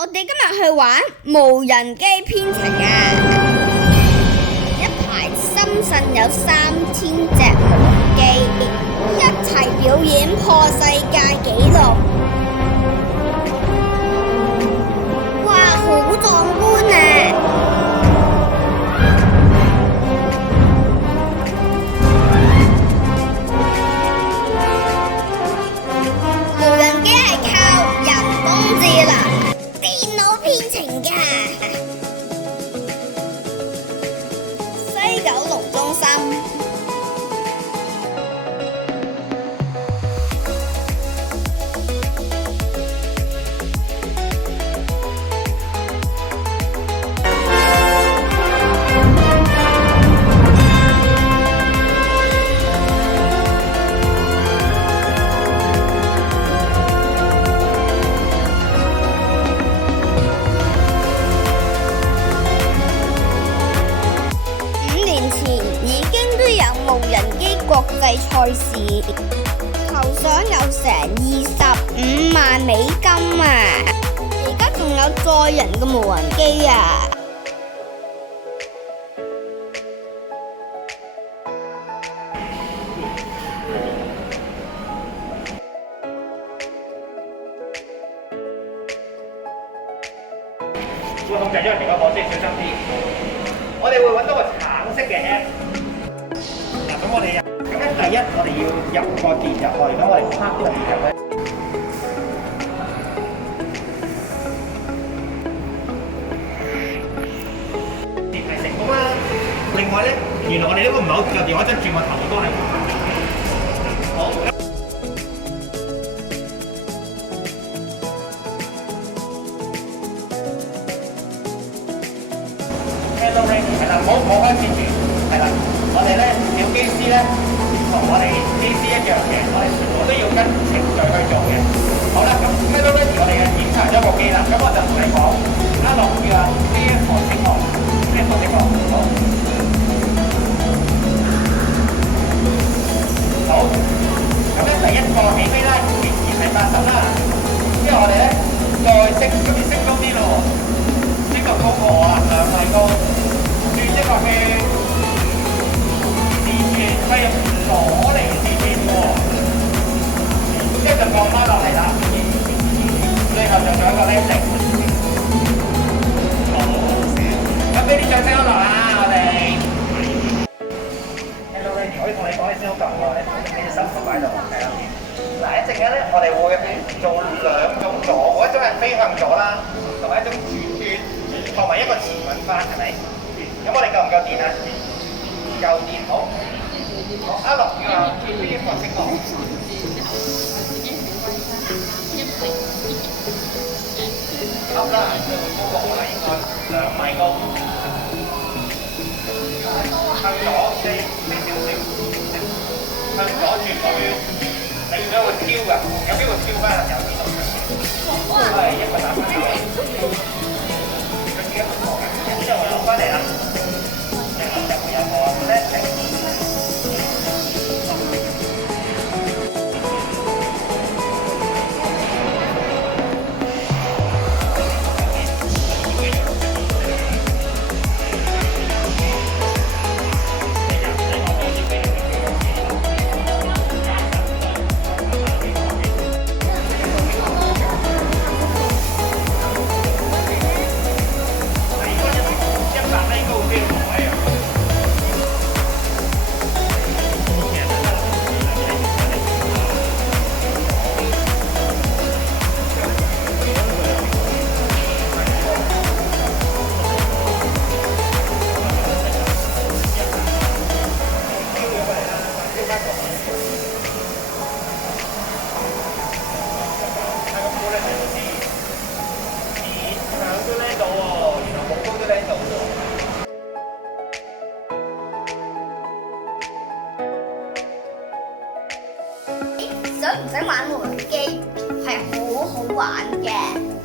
我哋今日去玩無人機編程啊！一排深圳有3000隻無人機，一齊表演破世界紀錄。哇，好壯觀啊！無人機係靠人工智能電腦編程㗎。西九龍中心。無人機國際賽事，頭獎有成25萬美金啊！而家仲有載人嘅無人機啊！會控制咗人哋個火先，小心啲。我哋會揾到個橙色嘅 app。咁我哋咁咧，第一我哋要入個電入去，咁我哋拍個電入咧，電係成功啦。另外咧，原來我哋呢個唔係好夠電，我真轉個頭都係好。Hello Ready 係啦，冇開始住，係啦。我哋咧小機師咧，同我哋機師一樣嘅，我哋全部都要跟程序去做嘅。好啦，咁 Hello Ready 我哋嘅檢查咗部機啦，咁我就同你講，一落叫啊呢一個升降，呢一個升降，好。好，咁咧第一個起飛啦，仍然係80啦。之後我哋咧再升，咁要升高啲咯，升到高過我啦，2米高，轉一個圈。飛入左嚟視線喎，即係就降翻落嚟啦。最後就做一個 landing。好，咁俾啲掌聲落啦，我哋。Hello Ready，可以同你講啲先好撳喎，你隻手放喺度，係啦。嗱，一陣間咧，我哋會做2種左，一種係飛向左啦，同埋一種轉圈，同埋一個前滾翻，係咪？咁我哋夠唔夠電啊？夠電，好。好，一落叫啊，呢一個升降。啱啦，高過我啦，應該2米高。向左飛少少，向左轉個圈，你見到會飄㗎，有機會飄翻入呢度。係一個打翻嚟，佢自己唔錯嘅，之後我落翻嚟啦，然後就會有個 landing。想唔想玩無人機？係好好玩嘅。